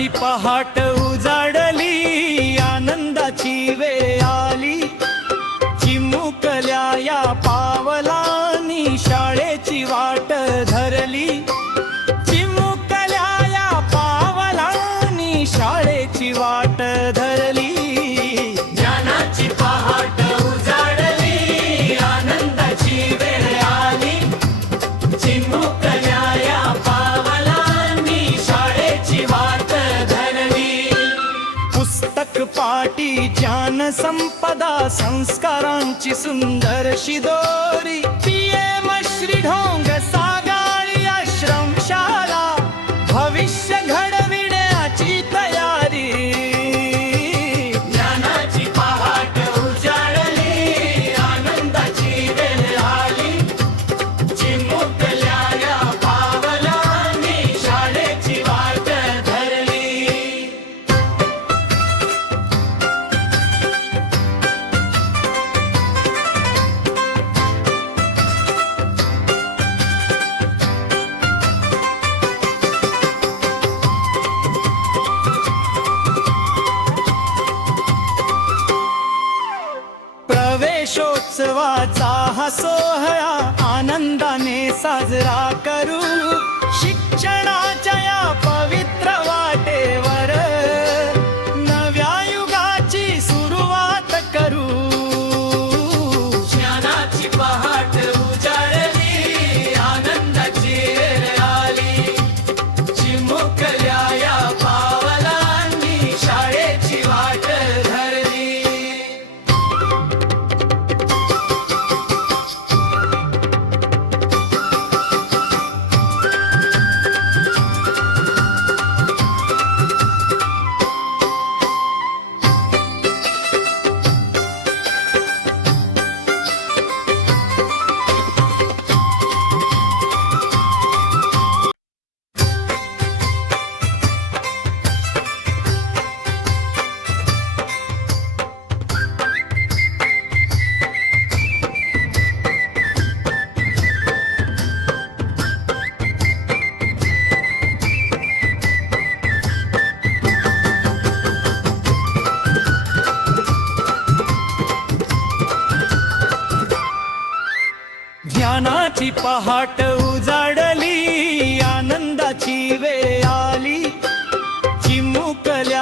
ज्ञानाची पहाट उजाडली, आनंदाची वेळ आली, चिमुकल्या या पावलांनी शाळेची वाट धरली, चिमुकल्या या पावलांनी शाळेची वाट धरली. ज्ञानाची पहाट उजाडली, आनंदाची वेळ आली, चिमुकल्या या पावलांनी शाळेची वाट धरली. पुस्तक पाटी ज्ञान संपदा, संस्कारांची सुंदरशी दोरी, पीएम श्री ढोंग सागाळी आश्रमशाला, भविष्य घडविण्याची तयारी. ज्ञानाची पहाट उजाडली, आनंदाची वेळ आली, चिमुकल्या या पावलांनी शाळेची वाट धरली. प्रवेशोत्सवाचा हा सोहळा आनंदाने साजरा करू, शिक्षणाच्या या पवित्र वाटेवर नव्या युगाची सुरुवात करू. ज्ञानाची पहाट उजाडली, आनंदाची वेळ आली, चिमुकल्या या पावलांनी शाळेची वाट धरली. ज्ञानाची पहाट उजाडली, आनंदाची वेळ आली, चिमुकल्या